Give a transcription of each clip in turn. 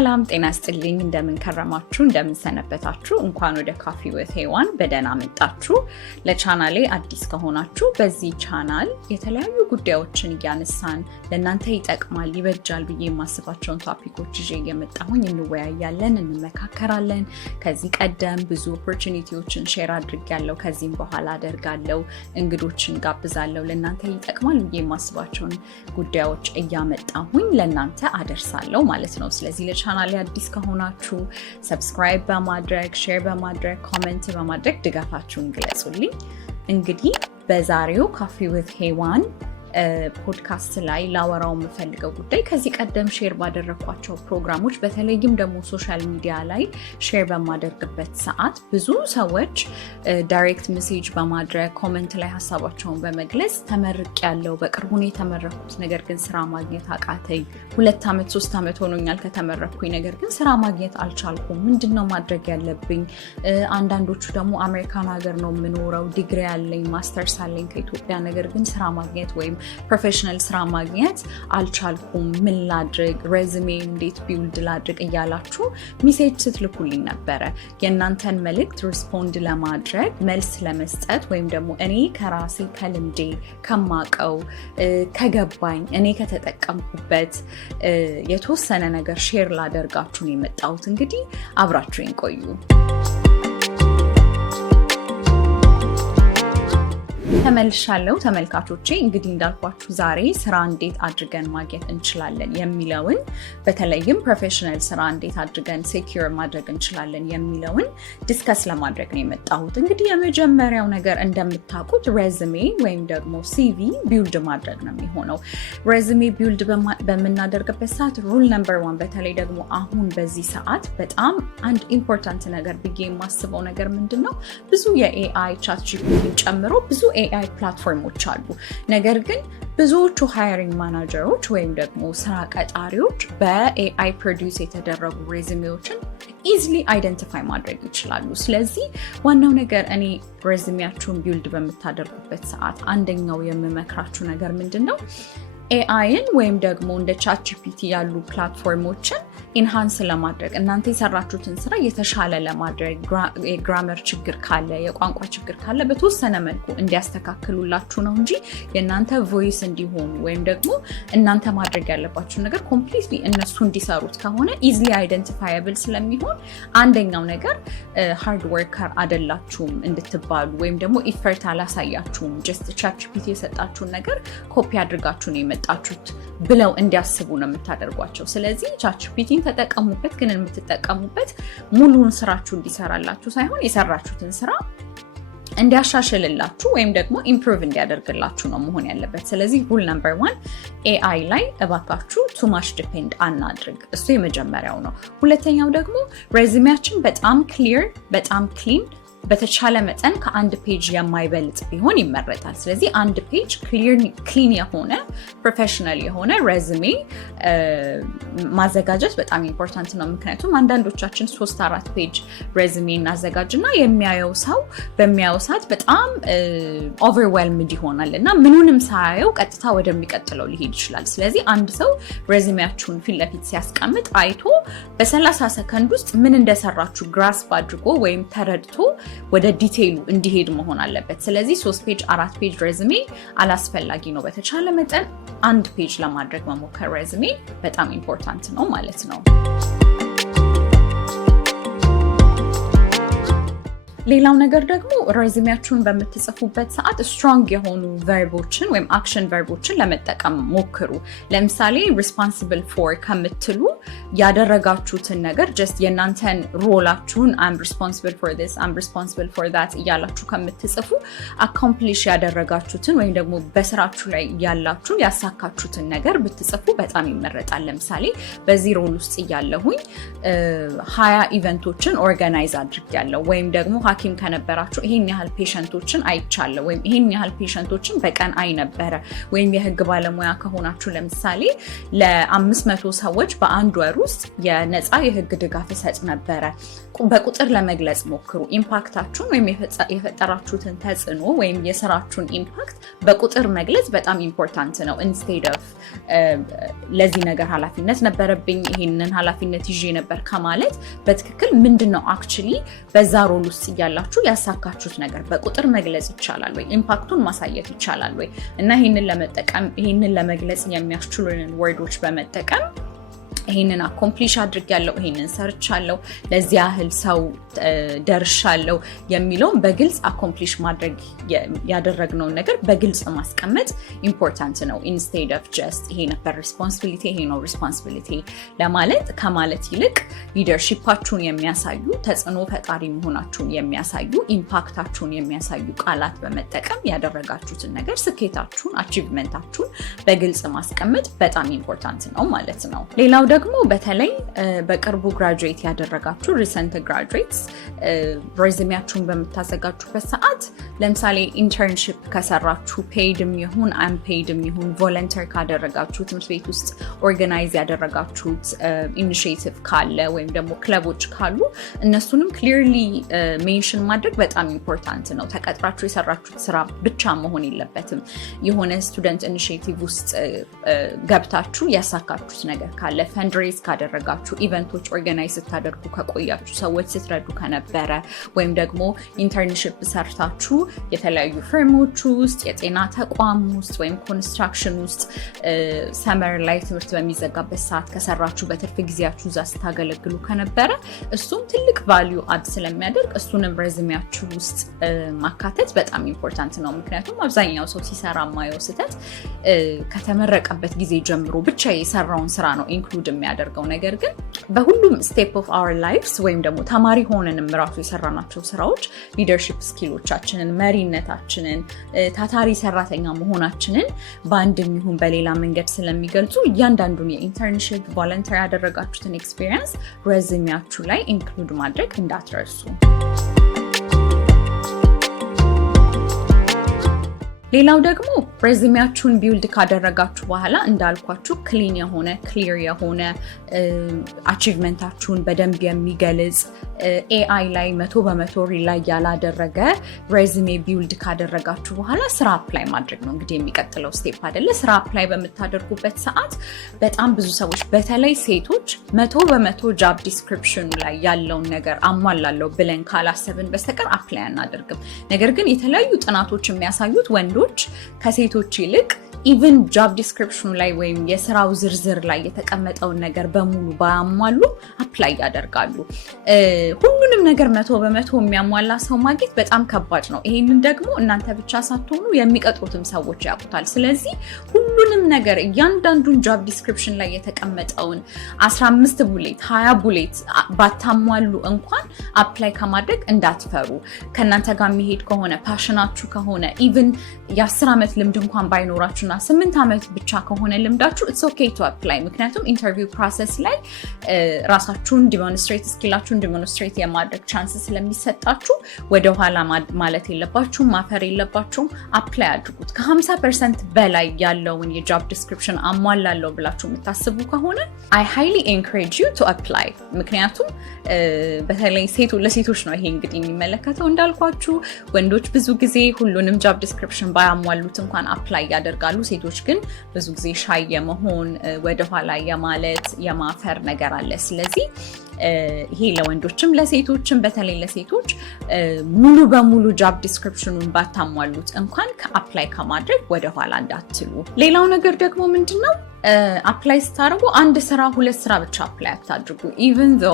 ሰላም ጤና ይስጥልኝ እንደምን ከረማችሁ እንደምን ሰነበታችሁ እንኳን ወደ ካፌ ዊዝ ሄዋን በደህና መጣችሁ ለቻናሌ አዲስ ከሆናችሁ በዚህ ቻናል የተለያዩ ጉዳዮችን እያነሳን ለእናንተ ይጠቅማል ይበጃል ብዬ የማስባቸውን ቶፒኮች ይዤ እየመጣሁኝ እንወያያለን እንመካከራለን ከዚህ ቀደም ብዙ ኦፖርቹኒቲዎችን ሼር አድርጌያለሁ ከዚህም በኋላ አደርጋለሁ እንግዶችን ጋብዛለሁ ለእናንተ ይጠቅማል ብዬ የማስባቸውን ጉዳዮች እያመጣሁኝ ለእናንተ አደርሳለሁ ማለት ነው ስለዚህ ለቻናሌ አዲስ ከሆናችሁ ሰብስክራይብ በማድረግ ሼር በማድረግ ኮሜንት በማድረግ ድጋፋችሁን ግለጹልኝ እንግዲህ በዛሬው ካፌ ዊዝ ሄዋን ፖድካስት ላይ ላወራው የምፈልገው ጉዳይ ከዚህ ቀደም ሼር ባደረኳቸው ፕሮግራሞች በተለይም ደግሞ ሶሻል ሚዲያ ላይ ሼር በማደርግበት ሰዓት ብዙ ሰዎች ዳይሬክት ሜሴጅ በማድረግ ኮሜንት ላይ ሀሳባቸውን በመግለጽ ተመርቄያለሁ በቅርቡ ነው የተመረኩት ነገር ግን ስራ ማግኘት አቃተኝ 2 ዓመት 3 ዓመት ሆኖኛል ከተመረኩኝ ነገር ግን ስራ ማግኘት አልቻልኩም ምንድነው ማድረግ ያለብኝ አንዳንዶቹ ደግሞ አሜሪካን ሀገር ነው የምኖረው ዲግሪ ያለኝ ማስተርስ አለኝ ከኢትዮጵያ ነገር ግን ስራ ማግኘት ወይም ፕሮፌሽናል ስራ ማግኘት አልቻልኩም ምን ላድርግ ሬዝሜ እንዴት ቢውልድ ላድርግ እያላችሁ ሜሴጅ ስትልኩልኝ ነበረ የእናንተን መልእክት ሪስፖንድ ለማድረግ መልስ ለመስጠት ወይም ደግሞ እኔ ከራሴ ከልምዴ ከማቀው ከገባኝ እኔ ከተጠቀምኩበት የተወሰነ ነገር ሼር ላደርጋችሁ ነው የመጣሁት እንግዲህ አብራችሁኝ ቆዩ ተመልሻለሁ ተመልካቾቼ እንግዲህ እንዳልኳችሁ ዛሬ ስራ እንዴት አድርገን ማግኘት እንችላለን የሚለውን በተለይም ፕሮፌሽናል ስራ እንዴት አድርገን ሴኩር ማድረግ እንችላለን የሚለውን ዲስከስ ለማድረግ ነው የመጣሁት እንግዲህ የመጀመሪያው ነገር እንደምታውቁት ሬዝሜ ወይም ደግሞ ሲቪ ቢልድ ማድረግ ነው የሚሆነው ሬዝሜ ቢልድ በምናደርግበት ሰዓት ሩል ነምበር 1 በተለይ ደግሞ አሁን በዚህ ሰዓት በጣም አንድ ኢምፖርታንት ነገር ብዬ የማስበው ነገር ምንድነው ብዙ የኤአይ ቻት ጂፒቲን ጨምሮ ብዙ AI ፕላትፎርሞች አሉ ነገር ግን ብዙዎቹ ሃየሪንግ ማናጀሮች ወይም ደግሞ ስራ ቀጣሪዎች በኤአይ ፕሮዲዩስ የተደረጉ ሬዝሜዎችን ኢዝሊ አይደንቲፋይ ማድረግ ይችላሉ ስለዚህ ዋናው ነገር እኔ ሬዝሜያችሁን ቢልድ በምታደርጉበት ሰዓት አንደኛው የምመክራችሁ ነገር ምንድነው ኤአይን ወይም ደግሞ እንደ ቻት ጂፒቲ ያሉ ፕላትፎርሞችን ኢንሃንስ ለማድረግ እናንተ የሰራችሁትን ስራ የተሻለ ለማድረግ የግራመር ችግር ካለ የቋንቋ ችግር ካለ በተወሰነ መልኩ እንዲያስተካክሉላችሁ ነው እንጂ የእናንተ ቮይስ እንዲሆኑ ወይም ደግሞ እናንተ ማድረግ ያለባችሁ ነገር ኮምፕሊትሊ እነሱ እንዲሰሩት ከሆነ ኢዝሊ አይደንቲፋያብል ስለሚሆን አንደኛው ነገር ሃርድ ወርከር አይደላችሁም እንድትባሉ ወይም ደግሞ ኢፈርት አላሳያችሁም ጀስት ቻት ጂፒቲ የሰጣችሁን ነገር ኮፒ አድርጋችሁ ነው የመጣችሁት ብለው እንዲያስቡ ነው የምታደርጓቸው ስለዚህ ቻት ጂፒቲ ተጠቀሙበት ግን የምትጠቀሙበት ሙሉን ስራችሁ እንዲሰራላችሁ ሳይሆን የሰራችሁትን ስራ እንዲያሻሽልላችሁ ወይም ደግሞ ኢምፕሩቭ እንዲያደርግላችሁ ነው መሆን ያለበት ስለዚህ ሩል ነምበር 1 ኤአይ ላይ እባካችሁ ቱ ማች ዲፔንድ አናድርግ እሱ የመጀመሪያው ነው ሁለተኛው ደግሞ ሬዝሜያችን በጣም ክሊር በጣም ክሊን በተቻለ መጠን ከአንድ ፔጅ የማይበልጥ ቢሆን ይመረጣል ስለዚህ አንድ ፔጅ ክሊን የሆነ ፕሮፌሽናል የሆነ ሬዝሜ ማዘጋጀት በጣም ኢምፖርታንት ነው ምክንያቱም አንዳንዶቻችን 3-4 ፔጅ ሬዝሜ እናዘጋጅና የሚያየው ሰው በሚያየው ሰዓት በጣም ኦቨርዌልምድ ይሆናል እና ምኑንም ሳያየው ቀጥታ ወደሚቀጥለው ሊሄድ ይችላል ስለዚህ አንድ ሰው ሬዝሜያችሁን ፊት ለፊት ሲያስቀምጥ አይቶ በ30 ሰከንድ ውስጥ ምን እንደሰራችሁ ግራስፕ አድርጎ ወይም ተረድቶ ወደ ዲቴይሉ እንዲሄድ መሆን አለበት ስለዚህ 3 ፔጅ 4 ፔጅ ሬዝሜ አላስፈላጊ ነው በተቻለ መጠን አንድ ፔጅ ለማድረግ መሞከር ሬዝሜ በጣም ኢምፖርታንት ነው ማለት ነው ሌላው ነገር ደግሞ ሬዝሜያችሁን በምትጽፉበት ሰዓት ስትሮንግ የሆኑ ቨርቦችን ወይም አክሽን ቨርቦችን ለመጠቀም ሞክሩ ለምሳሌ ሪስፖንሲብል ፎር ከምትሉ ያደረጋችሁትን ነገር ጀስት የእናንተን ሮላችሁን I'm responsible for this I'm responsible for that እያላችሁ ከምትጽፉ አኮምፕሊሽ ያደረጋችሁትን ወይም ደግሞ በስራችሁ ላይ ያላችሁ ያሳካችሁትን ነገር ብትጽፉ በጣም ይመረጣል ለምሳሌ በዚህ ሮል ውስጥ እያለሁኝ 20 ኢቨንቶችን ኦርጋናይዝ አድርጌያለሁ ወይም ደግሞ ሐኪም ከነበራችሁ ይሄን ያህል ፔሸንቶችን አይቻለሁ ወይም ይሄን ያህል ፔሸንቶችን በቀን አይ ነበረ ወይም የህግ ባለሙያ ከሆናችሁ ለምሳሌ ለ500 ሰዎች በአንድ ወር ውስጥ የነፃ የህግ ድጋፍ እሰጥ ነበረ። በቁጥር ለመግለጽ ሞክሩ። ኢምፓክታችሁን ወይም የፈጠራችሁትን ተጽዕኖ ወይም የስራችሁን ኢምፓክት በቁጥር መግለጽ በጣም ኢምፖርታንት ነው። ኢንስቴድ ኦፍ ለዚህ ነገር ኃላፊነት ነበረብኝ ይሄንን ኃላፊነት ይዤ ነበር ከማለት በትክክል ምንድነው አክቹሊ በዛ ሮል ውስጥ እያላችሁ ያሳካችሁት ነገር በቁጥር መግለጽ ይቻላል ወይ? ኢምፓክቱን ማሳየት ይቻላል ወይ? እና ይሄንን ለመግለጽ የሚያስችሉንን ወርዶች በመጠቀም ይሄንን አኮምፕሊሽ አድርጌያለሁ፣ ይሄንን ሰርቻለሁ፣ ለዚህ ያህል ሰው ደርሻለሁ የሚለውን በግልጽ አኮምፕሊሽ ማድረግ ያደረግነውን ነገር በግልጽ ማስቀመጥ ኢምፖርታንት ነው። ኢንስቴድ ኦፍ ጀስት ይሄ ነበር ሪስፖንሲቢሊቲ ይሄ ነው ሪስፖንሲቢሊቲ ለማለት ከማለት ይልቅ ሊደርሺፓችሁን የሚያሳዩ ተጽዕኖ ፈጣሪ መሆናችሁን የሚያሳዩ ኢምፓክታችሁን የሚያሳዩ ቃላት በመጠቀም ያደረጋችሁትን ነገር ስኬታችሁን አቺቭመንታችሁን በግልጽ ማስቀመጥ በጣም ኢምፖርታንት ነው ማለት ነው። ሌላው ደግሞ በተለይ በቅርቡ ግራጁዌት ያደረጋችሁ ሪሰንት ግራጁዌትስ ሬዝሜያችሁን በምታዘጋጁበት ሰዓት ለምሳሌ ኢንተርንሺፕ ከሰራችሁ ፔይድም ይሁን አንፔይድም ይሁን ቮለንተር ካደረጋችሁ ትምህርት ቤት ውስጥ ኦርጋናይዝ ያደረጋችሁት ኢኒሺዬቲቭ ካለ ወይም ደግሞ ክለቦች ካሉ እነሱንም ክሊርሊ ሜንሽን ማድረግ በጣም ኢምፖርታንት ነው። ተቀጥራችሁ የሰራችሁት ስራ ብቻ መሆን የለበትም። የሆነ ስቱደንት ኢኒሺዬቲቭ ውስጥ ገብታችሁ ያሳካችሁት ነገር ካለ ፈንድሬዝ ካደረጋችሁ ኢቨንቶች ኦርጋናይዝ ስታደርጉ ከቆያችሁ ሰዎች ስትረዱ ከነበረ ወይም ደግሞ ኢንተርንሺፕ ሰርታችሁ የተለያዩ ፈርሞች ውስጥ የጤና ተቋም ውስጥ ወይም ኮንስትራክሽን ውስጥ ሰመር ላይ ትምህርት በሚዘጋበት ሰዓት ከሰራችሁ በትርፍ ጊዜያችሁ እዛ ስታገለግሉ ከነበረ እሱም ትልቅ ቫልዩ አድ ስለሚያደርግ እሱንም ሬዝሜያችሁ ውስጥ ማካተት በጣም ኢምፖርታንት ነው። ምክንያቱም አብዛኛው ሰው ሲሰራ ማየው ስህተት ከተመረቀበት ጊዜ ጀምሮ ብቻ የሰራውን ስራ ነው ኢንክሉድ የሚያደርገው። ነገር ግን በሁሉም ስቴፕ ኦፍ አወር ላይፍስ ወይም ደግሞ ተማሪ ሆነንም ራሱ የሰራናቸው ስራዎች ሊደርሺፕ ስኪሎቻችንን፣ መሪነታችንን፣ ታታሪ ሰራተኛ መሆናችንን በአንድም ይሁን በሌላ መንገድ ስለሚገልጹ እያንዳንዱን የኢንተርንሺፕ ቮለንተር ያደረጋችሁትን ኤክስፒሪየንስ ሬዝሜያችሁ ላይ ኢንክሉድ ማድረግ እንዳትረሱ። ሌላው ደግሞ ሬዝሜያችሁን ቢልድ ካደረጋችሁ በኋላ እንዳልኳችሁ ክሊን የሆነ ክሊር የሆነ አቺቭመንታችሁን በደንብ የሚገልጽ ኤአይ ላይ 100% ሪላይ ያላደረገ ሬዝሜ ቢልድ ካደረጋችሁ በኋላ ስራ አፕላይ ማድረግ ነው እንግዲህ የሚቀጥለው ስቴፕ አይደለ? ስራ አፕላይ በምታደርጉበት ሰዓት በጣም ብዙ ሰዎች በተለይ ሴቶች 100% ጃብ ዲስክሪፕሽኑ ላይ ያለውን ነገር አሟላለሁ ብለን ካላሰብን በስተቀር አፕላይ አናደርግም። ነገር ግን የተለያዩ ጥናቶች የሚያሳዩት ወንዶች ከሴቶች ይልቅ ኢቨን ጃብ ዲስክሪፕሽኑ ላይ ወይም የስራው ዝርዝር ላይ የተቀመጠውን ነገር በሙሉ ባያሟሉ አፕላይ ያደርጋሉ። ሁሉንም ነገር 100% የሚያሟላ ሰው ማግኘት በጣም ከባድ ነው። ይሄንን ደግሞ እናንተ ብቻ ሳትሆኑ የሚቀጥሩትም ሰዎች ያውቁታል። ስለዚህ ሁሉንም ነገር እያንዳንዱን ጃብ ዲስክሪፕሽን ላይ የተቀመጠውን 15 ቡሌት 20 ቡሌት ባታሟሉ እንኳን አፕላይ ከማድረግ እንዳትፈሩ። ከእናንተ ጋር የሚሄድ ከሆነ ፓሽናችሁ ከሆነ ኢቨን የ10 ዓመት ልምድ እንኳን ባይኖራችሁ 8 ዓመት ብቻ ከሆነ ልምዳችሁ it's okay to apply። ምክንያቱም ኢንተርቪው ፕሮሰስ ላይ ራሳችሁን ዲሞንስትሬት ስኪላችሁን ዲሞንስትሬት የማድረግ ቻንስ ስለሚሰጣችሁ ወደ ኋላ ማለት የለባችሁም፣ ማፈር የለባችሁም። አፕላይ አድርጉት። ከ50% በላይ ያለውን የጆብ ዲስክሪፕሽን አሟላለሁ ብላችሁ የምታስቡ ከሆነ I highly encourage you to apply። ምክንያቱም በተለይ ለሴቶች ነው ይሄ እንግዲህ የሚመለከተው። እንዳልኳችሁ ወንዶች ብዙ ጊዜ ሁሉንም ጆብ ዲስክሪፕሽን ባያሟሉት እንኳን አፕላይ ያደርጋሉ። ሴቶች ግን ብዙ ጊዜ ሻይ የመሆን ወደኋላ የማለት የማፈር ነገር አለ። ስለዚህ ይሄ ለወንዶችም ለሴቶችም በተለይ ለሴቶች ሙሉ በሙሉ ጆብ ዲስክሪፕሽኑን ባታሟሉት እንኳን ከአፕላይ ከማድረግ ወደኋላ እንዳትሉ። ሌላው ነገር ደግሞ ምንድነው አፕላይ ስታደርጉ አንድ ስራ ሁለት ስራ ብቻ አፕላይ አታድርጉ። ኢቨን ዞ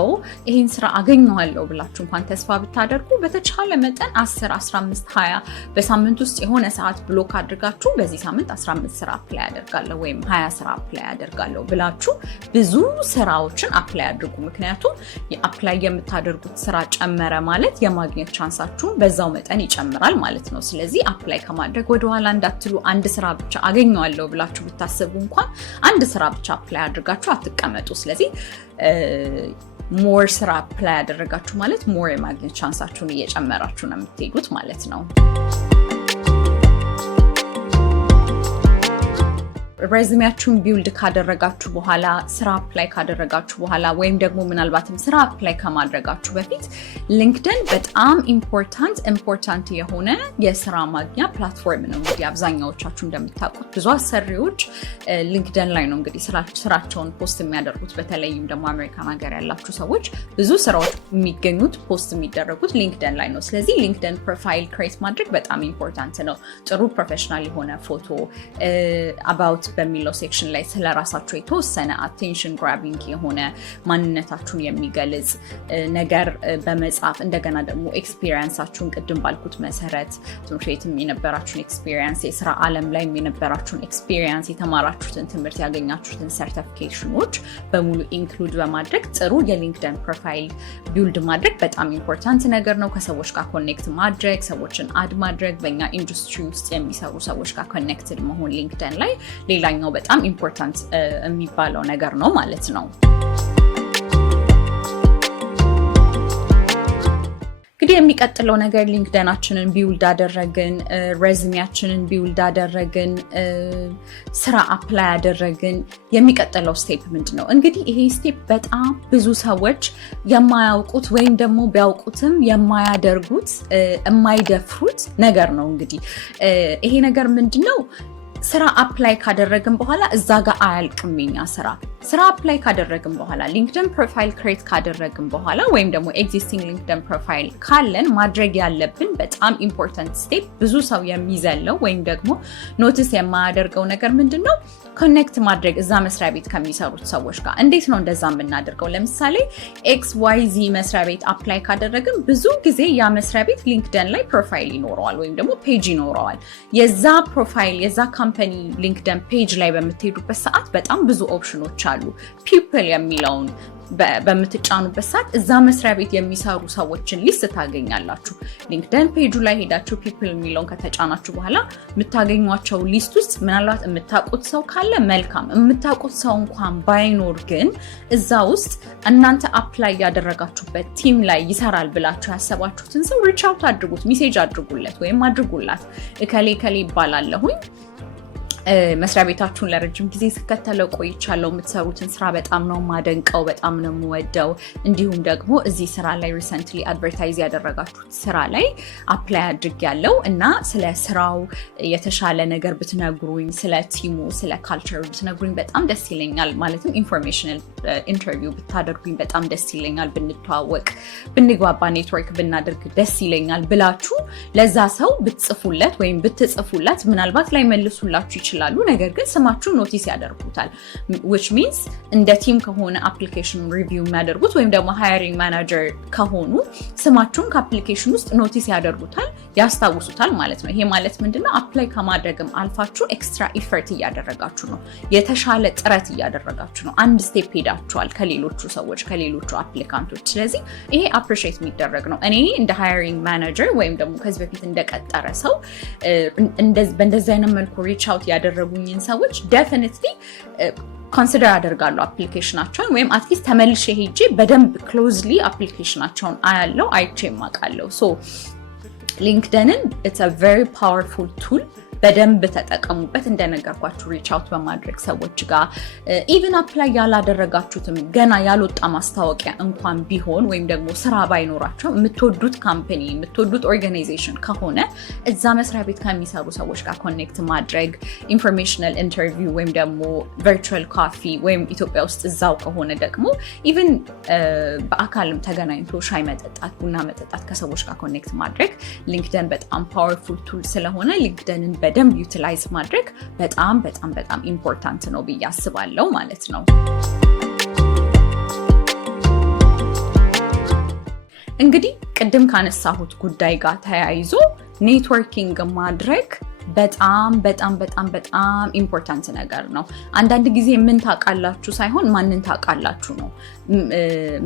ይሄን ስራ አገኘዋለሁ ብላችሁ እንኳን ተስፋ ብታደርጉ በተቻለ መጠን 10 15 20 በሳምንት ውስጥ የሆነ ሰዓት ብሎክ አድርጋችሁ በዚህ ሳምንት 15 ስራ አፕላይ አደርጋለሁ ወይም 20 ስራ አፕላይ አደርጋለሁ ብላችሁ ብዙ ስራዎችን አፕላይ አድርጉ። ምክንያቱም የአፕላይ የምታደርጉት ስራ ጨመረ ማለት የማግኘት ቻንሳችሁን በዛው መጠን ይጨምራል ማለት ነው። ስለዚህ አፕላይ ከማድረግ ወደኋላ እንዳትሉ። አንድ ስራ ብቻ አገኘዋለሁ ብላችሁ ብታስቡ እንኳን አንድ ስራ ብቻ አፕላይ አድርጋችሁ አትቀመጡ። ስለዚህ ሞር ስራ አፕላይ ያደረጋችሁ ማለት ሞር የማግኘት ቻንሳችሁን እየጨመራችሁ ነው የምትሄዱት ማለት ነው። ሬዝሜያችሁን ቢልድ ካደረጋችሁ በኋላ ስራ አፕላይ ካደረጋችሁ በኋላ ወይም ደግሞ ምናልባትም ስራ አፕላይ ከማድረጋችሁ በፊት ሊንክድን በጣም ኢምፖርታንት የሆነ የስራ ማግኛ ፕላትፎርም ነው። እንግዲህ አብዛኛዎቻችሁ እንደምታውቁት ብዙ አሰሪዎች ሊንክድን ላይ ነው እንግዲህ ስራቸውን ፖስት የሚያደርጉት። በተለይም ደግሞ አሜሪካን ሀገር ያላችሁ ሰዎች ብዙ ስራዎች የሚገኙት ፖስት የሚደረጉት ሊንክድን ላይ ነው። ስለዚህ ሊንክድን ፕሮፋይል ክሬት ማድረግ በጣም ኢምፖርታንት ነው። ጥሩ ፕሮፌሽናል የሆነ ፎቶ አባውት በሚለው ሴክሽን ላይ ስለራሳችሁ የተወሰነ አቴንሽን ግራቢንግ የሆነ ማንነታችሁን የሚገልጽ ነገር በመጻፍ እንደገና ደግሞ ኤክስፒሪየንሳችሁን ቅድም ባልኩት መሰረት ትምህርት ቤትም የነበራችሁን ኤክስፒሪየንስ፣ የስራ ዓለም ላይ የነበራችሁን ኤክስፒሪየንስ፣ የተማራችሁትን ትምህርት፣ ያገኛችሁትን ሰርቲፊኬሽኖች በሙሉ ኢንክሉድ በማድረግ ጥሩ የሊንክድን ፕሮፋይል ቢልድ ማድረግ በጣም ኢምፖርታንት ነገር ነው። ከሰዎች ጋር ኮኔክት ማድረግ፣ ሰዎችን አድ ማድረግ፣ በእኛ ኢንዱስትሪ ውስጥ የሚሰሩ ሰዎች ጋር ኮኔክትድ መሆን ሊንክድን ላይ ሌላኛው በጣም ኢምፖርታንት የሚባለው ነገር ነው ማለት ነው። እንግዲህ የሚቀጥለው ነገር ሊንክድናችንን ቢውልድ አደረግን፣ ሬዝሜያችንን ቢውልድ አደረግን፣ ስራ አፕላይ አደረግን። የሚቀጥለው ስቴፕ ምንድነው? እንግዲህ ይሄ ስቴፕ በጣም ብዙ ሰዎች የማያውቁት ወይም ደግሞ ቢያውቁትም የማያደርጉት የማይደፍሩት ነገር ነው። እንግዲህ ይሄ ነገር ምንድነው? ስራ አፕላይ ካደረግን በኋላ እዛ ጋር አያልቅም የኛ ስራ አፕላይ ካደረግን በኋላ ሊንክድን ፕሮፋይል ክሬት ካደረግን በኋላ ወይም ደግሞ ኤግዚስቲንግ ሊንክድን ፕሮፋይል ካለን ማድረግ ያለብን በጣም ኢምፖርታንት ስቴፕ፣ ብዙ ሰው የሚዘለው ወይም ደግሞ ኖቲስ የማያደርገው ነገር ምንድነው? ኮኔክት ማድረግ እዛ መስሪያ ቤት ከሚሰሩት ሰዎች ጋር። እንዴት ነው እንደዛ የምናደርገው? ለምሳሌ XYZ መስሪያ ቤት አፕላይ ካደረግን ብዙ ጊዜ ያ መስሪያ ቤት ሊንክድን ላይ ፕሮፋይል ይኖረዋል ወይም ደግሞ ፔጅ ይኖረዋል። የዛ ፕሮፋይል የዛ ካምፓኒ ሊንክድን ፔጅ ላይ በምትሄዱበት ሰዓት በጣም ብዙ ኦፕሽኖች አሉ። ፒፕል የሚለውን በምትጫኑበት ሰዓት እዛ መስሪያ ቤት የሚሰሩ ሰዎችን ሊስት ታገኛላችሁ። ሊንክድን ፔጁ ላይ ሄዳችሁ ፒፕል የሚለውን ከተጫናችሁ በኋላ የምታገኟቸው ሊስት ውስጥ ምናልባት የምታውቁት ሰው ካለ መልካም፣ የምታውቁት ሰው እንኳን ባይኖር ግን እዛ ውስጥ እናንተ አፕላይ ያደረጋችሁበት ቲም ላይ ይሰራል ብላችሁ ያሰባችሁትን ሰው ሪች አውት አድርጉት፣ ሜሴጅ አድርጉለት ወይም አድርጉላት። እከሌ ይባላለሁኝ፣ መስሪያ ቤታችሁን ለረጅም ጊዜ ስከተለው ቆይቻለሁ። የምትሰሩትን ስራ በጣም ነው ማደንቀው፣ በጣም ነው የምወደው። እንዲሁም ደግሞ እዚህ ስራ ላይ ሪሰንትሊ አድቨርታይዝ ያደረጋችሁት ስራ ላይ አፕላይ አድርጌያለሁ እና ስለ ስራው የተሻለ ነገር ብትነግሩኝ፣ ስለ ቲሙ፣ ስለ ካልቸሩ ብትነግሩኝ በጣም ደስ ይለኛል። ማለትም ኢንፎርሜሽናል ኢንተርቪው ብታደርጉኝ በጣም ደስ ይለኛል። ብንተዋወቅ፣ ብንግባባ፣ ኔትወርክ ብናደርግ ደስ ይለኛል ብላችሁ ለዛ ሰው ብትጽፉለት ወይም ብትጽፉላት ምናልባት ላይ መልሱላችሁ ይችላል። ነገር ግን ስማችሁ ኖቲስ ያደርጉታል። which means እንደ ቲም ከሆነ አፕሊኬሽን ሪቪው የሚያደርጉት ወይም ደግሞ ሃይሪንግ ማናጀር ከሆኑ ስማችሁን ከአፕሊኬሽን ውስጥ ኖቲስ ያደርጉታል፣ ያስታውሱታል ማለት ነው። ይሄ ማለት ምንድነው? አፕላይ ከማድረግም አልፋችሁ ኤክስትራ ኢፈርት እያደረጋችሁ ነው፣ የተሻለ ጥረት እያደረጋችሁ ነው። አንድ ስቴፕ ሄዳችኋል ከሌሎቹ ሰዎች፣ ከሌሎቹ አፕሊካንቶች። ስለዚህ ይሄ አፕሪሺየት የሚደረግ ነው። እኔ እንደ ሃይሪንግ ማናጀር ወይም ደግሞ ከዚህ በፊት እንደቀጠረ ሰው በእንደዚህ አይነት መልኩ ሪች አውት ያደረጉኝን ሰዎች ዴፊኒትሊ ኮንሲደር አደርጋለሁ አፕሊኬሽናቸውን፣ ወይም አትሊስት ተመልሼ ሄጄ በደንብ ክሎዝሊ አፕሊኬሽናቸውን አያለው፣ አይቼ ማቃለው። ሶ ሊንክድንን ኢትስ አ ቬሪ ፓወርፉል ቱል። በደንብ ተጠቀሙበት። እንደነገርኳችሁ ሪች አውት በማድረግ ሰዎች ጋር ኢቭን አፕላይ ያላደረጋችሁትም ገና ያልወጣ ማስታወቂያ እንኳን ቢሆን ወይም ደግሞ ስራ ባይኖራቸው የምትወዱት ካምፓኒ የምትወዱት ኦርጋናይዜሽን ከሆነ እዛ መስሪያ ቤት ከሚሰሩ ሰዎች ጋር ኮኔክት ማድረግ፣ ኢንፎርሜሽናል ኢንተርቪው ወይም ደግሞ ቨርቹዋል ኮፊ ወይም ኢትዮጵያ ውስጥ እዛው ከሆነ ደግሞ ኢቭን በአካልም ተገናኝቶ ሻይ መጠጣት፣ ቡና መጠጣት፣ ከሰዎች ጋር ኮኔክት ማድረግ ሊንክድን በጣም ፓወርፉል ቱል ስለሆነ ሊንክድንን በደንብ ዩቲላይዝ ማድረግ በጣም በጣም በጣም ኢምፖርታንት ነው ብዬ አስባለሁ ማለት ነው። እንግዲህ ቅድም ካነሳሁት ጉዳይ ጋር ተያይዞ ኔትወርኪንግ ማድረግ በጣም በጣም በጣም በጣም ኢምፖርታንት ነገር ነው። አንዳንድ ጊዜ ምን ታውቃላችሁ ሳይሆን ማንን ታውቃላችሁ ነው።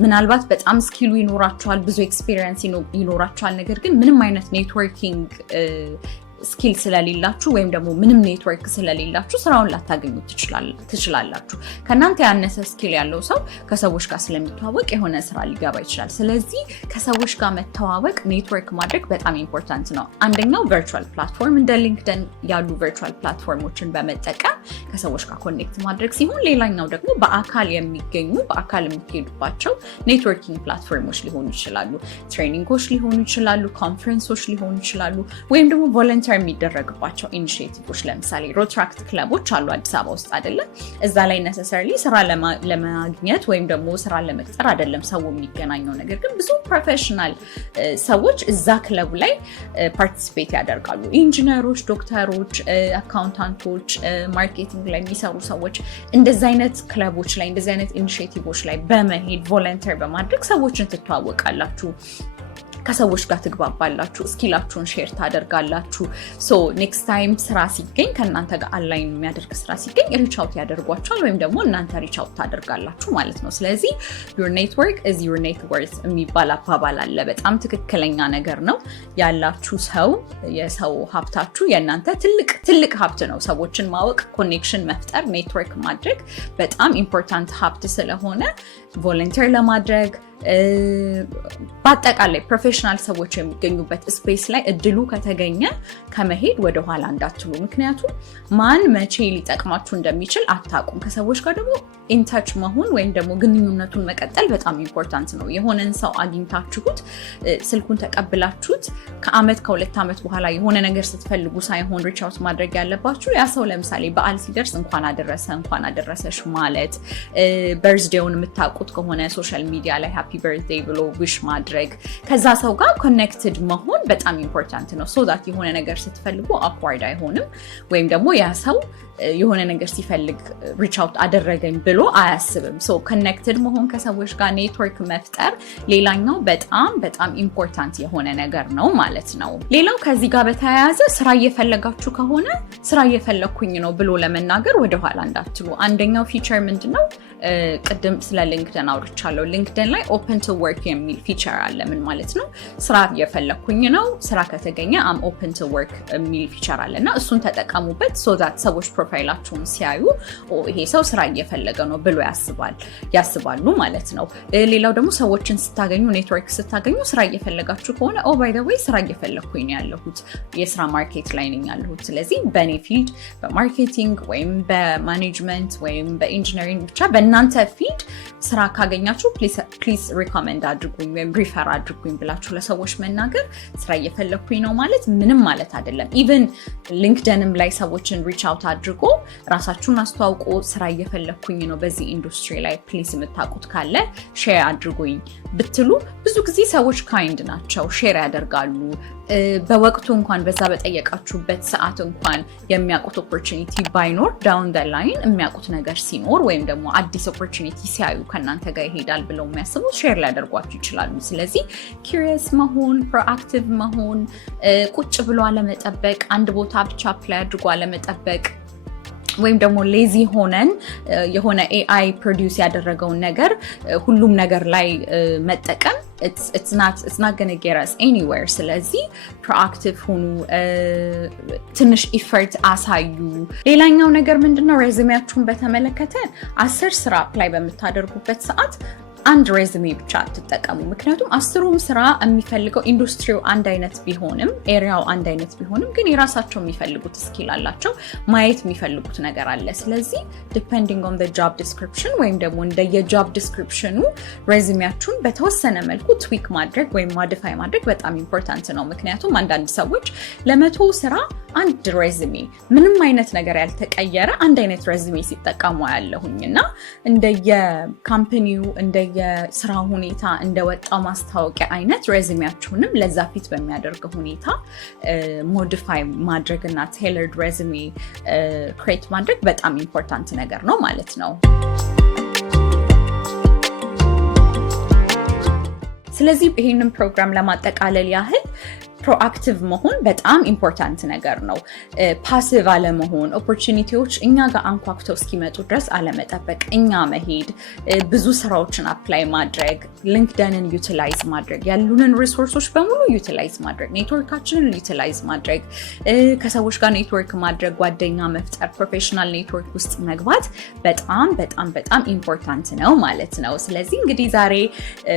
ምናልባት በጣም ስኪሉ ይኖራችኋል፣ ብዙ ኤክስፒሪየንስ ይኖራችኋል፣ ነገር ግን ምንም አይነት ኔትወርኪንግ ስኪል ስለሌላችሁ ወይም ደግሞ ምንም ኔትወርክ ስለሌላችሁ ስራውን ላታገኙ ትችላላችሁ። ከናንተ ያነሰ ስኪል ያለው ሰው ከሰዎች ጋር ስለሚተዋወቅ የሆነ ስራ ሊገባ ይችላል። ስለዚህ ከሰዎች ጋር መተዋወቅ ኔትወርክ ማድረግ በጣም ኢምፖርታንት ነው። አንደኛው ቨርቹዋል ፕላትፎርም እንደ ሊንክድን ያሉ ቨርቹዋል ፕላትፎርሞችን በመጠቀም ከሰዎች ጋር ኮኔክት ማድረግ ሲሆን፣ ሌላኛው ደግሞ በአካል የሚሄዱባቸው ኔትወርኪንግ ፕላትፎርሞች ሊሆኑ ይችላሉ። ትሬኒንጎች ሊሆኑ ይችላሉ፣ ኮንፈረንሶች ሊሆኑ ይችላሉ፣ ወይም ደግሞ ቮለንተር የሚደረግባቸው ኢኒሺዬቲቮች ለምሳሌ ሮትራክት ክለቦች አሉ አዲስ አበባ ውስጥ አይደለም። እዛ ላይ ነሰሰርሊ ስራ ለማግኘት ወይም ደግሞ ስራ ለመቅጠር አይደለም ሰው የሚገናኘው፣ ነገር ግን ብዙ ፕሮፌሽናል ሰዎች እዛ ክለቡ ላይ ፓርቲሲፔት ያደርጋሉ። ኢንጂነሮች፣ ዶክተሮች፣ አካውንታንቶች፣ ማርኬቲንግ ላይ የሚሰሩ ሰዎች እንደዚህ አይነት ክለቦች ላይ እንደዚህ አይነት ኢኒሺዬቲቮች ላይ በመሄድ ቮለንተር በማድረግ ሰዎችን ትተዋወቃላችሁ፣ ከሰዎች ጋር ትግባባላችሁ፣ ስኪላችሁን ሼር ታደርጋላችሁ። ሶ ኔክስት ታይም ስራ ሲገኝ ከእናንተ ጋር አላይን የሚያደርግ ስራ ሲገኝ ሪች አውት ያደርጓቸዋል ወይም ደግሞ እናንተ ሪች አውት ታደርጋላችሁ ማለት ነው። ስለዚህ ዩር ኔትወርክ ኢዝ ዩር ኔት ወርት የሚባል አባባል አለ። በጣም ትክክለኛ ነገር ነው። ያላችሁ ሰው የሰው ሀብታችሁ የእናንተ ትልቅ ሀብት ነው። ሰዎችን ማወቅ፣ ኮኔክሽን መፍጠር፣ ኔትወርክ ማድረግ በጣም ኢምፖርታንት ሀብት ስለሆነ ቮለንተር ለማድረግ በአጠቃላይ ፕሮፌሽናል ሰዎች የሚገኙበት ስፔስ ላይ እድሉ ከተገኘ ከመሄድ ወደኋላ እንዳትሉ። ምክንያቱም ማን መቼ ሊጠቅማችሁ እንደሚችል አታውቁም። ከሰዎች ጋር ደግሞ ኢንታች መሆን ወይም ደግሞ ግንኙነቱን መቀጠል በጣም ኢምፖርታንት ነው። የሆነን ሰው አግኝታችሁት ስልኩን ተቀብላችሁት ከአመት ከ2 ዓመት በኋላ የሆነ ነገር ስትፈልጉ ሳይሆን ሪች አውት ማድረግ ያለባችሁ ያ ሰው ለምሳሌ በዓል ሲደርስ እንኳን አደረሰ እንኳን አደረሰሽ ማለት፣ በርዝዴውን የምታውቁት ከሆነ ሶሻል ሚዲያ ላይ ሃፒ በርዝዴይ ብሎ ዊሽ ማድረግ፣ ከዛ ሰው ጋር ኮኔክትድ መሆን በጣም ኢምፖርታንት ነው። ሶ ዛት የሆነ ነገር ስትፈልጉ አክዋርድ አይሆንም ወይም ደግሞ ያ ሰው የሆነ ነገር ሲፈልግ ሪች አውት አደረገኝ ብሎ አያስብም። ሶ ኮኔክትድ መሆን፣ ከሰዎች ጋር ኔትወርክ መፍጠር ሌላኛው በጣም ኢምፖርታንት የሆነ ነገር ነው ማለት ነው። ሌላው ከዚህ ጋር በተያያዘ ስራ እየፈለጋችሁ ከሆነ ስራ እየፈለግኩኝ ነው ብሎ ለመናገር ወደኋላ እንዳትሉ። አንደኛው ፊቸር ምንድነው? ቅድም ስለ ሊንክድን አውርቻለሁ። ሊንክድን ላይ ኦፕን ቱ ወርክ የሚል ፊቸር አለ። ምን ማለት ነው? ስራ እየፈለግኩኝ ነው፣ ስራ ከተገኘ አም ኦፕን ቱ ወርክ የሚል ፊቸር አለ እና እሱን ተጠቀሙበት። ሶ ዛት ሰዎች ፕሮፋይላችሁን ሲያዩ ይሄ ሰው ስራ እየፈለገ ነው ብሎ ያስባሉ ማለት ነው። ሌላው ደግሞ ሰዎችን ስታገኙ፣ ኔትወርክ ስታገኙ ስራ እየፈለጋችሁ ከሆነ ባይ ዘ ዌይ ስራ እየፈለግኩኝ ነው ያለሁት፣ የስራ ማርኬት ላይ ነኝ ያለሁት፣ ስለዚህ በኔ ፊልድ በማርኬቲንግ ወይም በማኔጅመንት ወይም በኢንጂነሪንግ ብቻ በእናንተ ፊልድ ስራ ካገኛችሁ ፕሊዝ ሪኮመንድ አድርጉኝ ወይም ሪፈር አድርጉኝ ብላችሁ ለሰዎች መናገር ስራ እየፈለግኩኝ ነው ማለት ምንም ማለት አይደለም። ኢቨን ሊንክድንም ላይ ሰዎችን ሪች አውት አድርጎ ራሳችሁን አስተዋውቆ ስራ እየፈለግኩኝ ነው በዚህ ኢንዱስትሪ ላይ ፕሊዝ የምታውቁት ካለ ሼር አድርጉኝ ብትሉ ብዙ ጊዜ ሰዎች ካይንድ ናቸው፣ ሼር ያደርጋሉ። በወቅቱ እንኳን በዛ በጠየቃችሁበት ሰዓት እንኳን የሚያውቁት ኦፖርቹኒቲ ባይኖር ዳውን ደ ላይን የሚያውቁት ነገር ሲኖር ወይም ደግሞ አዲስ ኦፖርቹኒቲ ሲያዩ ከእናንተ ጋር ይሄዳል ብለው የሚያስቡት ሼር ሊያደርጓችሁ ይችላሉ። ስለዚህ ኪሪየስ መሆን፣ ፕሮአክቲቭ መሆን፣ ቁጭ ብሎ አለመጠበቅ፣ አንድ ቦታ ብቻ አፕላይ አድርጎ አለመጠበቅ ወይም ደግሞ ሌዚ ሆነን የሆነ ኤአይ ፕሮዲውስ ያደረገውን ነገር ሁሉም ነገር ላይ መጠቀም it's not gonna get us anywhere። ስለዚህ proactive ሁኑ፣ ትንሽ ኢፈርት አሳዩ። ሌላኛው ነገር ምንድነው? ሬዝሜያችሁን በተመለከተ 10 ስራ አፕላይ በምታደርጉበት ሰዓት አንድ ሬዝሜ ብቻ አትጠቀሙ። ምክንያቱም 10ሩም ስራ የሚፈልገው ኢንዱስትሪው አንድ አይነት ቢሆንም ኤሪያው አንድ አይነት ቢሆንም ግን የራሳቸው የሚፈልጉት ስኪል አላቸው፣ ማየት የሚፈልጉት ነገር አለ። ስለዚህ ዲፔንዲንግ ኦን ዘ ጆብ ዲስክሪፕሽን ወይም ደግሞ እንደየጆብ ዲስክሪፕሽኑ ሬዝሜያችሁን በተወሰነ መልኩ ትዊክ ማድረግ ወይም ሞዲፋይ ማድረግ በጣም ኢምፖርታንት ነው። ምክንያቱም አንዳንድ ሰዎች ለ100 ስራ አንድ ሬዝሜ ምንም አይነት ነገር ያልተቀየረ አንድ አይነት ሬዝሜ ሲጠቀሙ ያለሁኝ እና እንደየካምፓኒው የስራ ሁኔታ እንደወጣው ማስታወቂያ አይነት ሬዝሜያችሁንም ለዛ ፊት በሚያደርግ ሁኔታ ሞዲፋይ ማድረግ እና ቴይለርድ ሬዝሜ ክሬት ማድረግ በጣም ኢምፖርታንት ነገር ነው ማለት ነው። ስለዚህ ይህንን ፕሮግራም ለማጠቃለል ያህል ፕሮአክቲቭ መሆን በጣም ኢምፖርታንት ነገር ነው። ፓሲቭ አለመሆን፣ ኦፖርቹኒቲዎች እኛ ጋር አንኳኩተው እስኪመጡ ድረስ አለመጠበቅ፣ እኛ መሄድ፣ ብዙ ስራዎችን አፕላይ ማድረግ፣ ሊንክድንን ዩቲላይዝ ማድረግ፣ ያሉንን ሪሶርሶች በሙሉ ዩቲላይዝ ማድረግ፣ ኔትወርካችንን ዩቲላይዝ ማድረግ፣ ከሰዎች ጋር ኔትወርክ ማድረግ፣ ጓደኛ መፍጠር፣ ፕሮፌሽናል ኔትወርክ ውስጥ መግባት በጣም በጣም በጣም ኢምፖርታንት ነው ማለት ነው። ስለዚህ እንግዲህ ዛሬ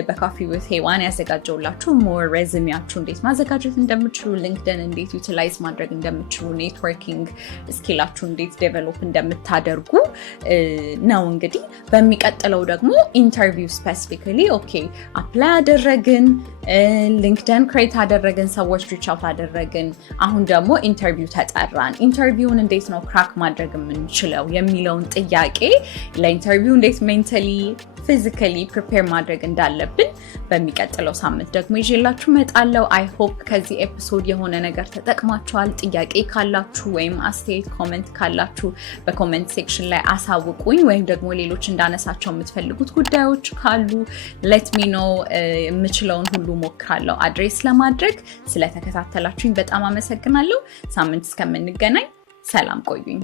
በካፊ ዊዝ ሄዋን ያዘጋጀውላችሁ ሞር ሬዝሜያችሁ እንዴት ማዘጋጀት እንደምትችሉ፣ ሊንክድን እንዴት ዩቲላይዝ ማድረግ እንደምትችሉ፣ ኔትወርኪንግ ስኪላችሁ እንዴት ዴቨሎፕ እንደምታደርጉ ነው። እንግዲህ በሚቀጥለው ደግሞ ኢንተርቪው ስፔሲፊካሊ ኦኬ አፕላይ አደረግን፣ ሊንክድን ክሬት አደረግን፣ ሰዎች ሪች አውት አደረግን፣ አሁን ደግሞ ኢንተርቪው ተጠራን፣ ኢንተርቪውን እንዴት ነው ክራክ ማድረግ የምንችለው የሚለውን ጥያቄ ለኢንተርቪው እንዴት ሜንታሊ ፊዚካሊ ፕሪፔር ማድረግ እንዳለብን በሚቀጥለው ሳምንት ደግሞ ይዤላችሁ እመጣለሁ። አይ ሆፕ ከዚህ ኤፒሶድ የሆነ ነገር ተጠቅማችኋል። ጥያቄ ካላችሁ ወይም አስተያየት ኮሜንት ካላችሁ በኮሜንት ሴክሽን ላይ አሳውቁኝ፣ ወይም ደግሞ ሌሎች እንዳነሳቸው የምትፈልጉት ጉዳዮች ካሉ ሌት ሚ ኖ። የምችለውን ሁሉ ሞክራለሁ አድሬስ ለማድረግ። ስለተከታተላችሁኝ በጣም አመሰግናለሁ። ሳምንት እስከምንገናኝ ሰላም ቆዩኝ።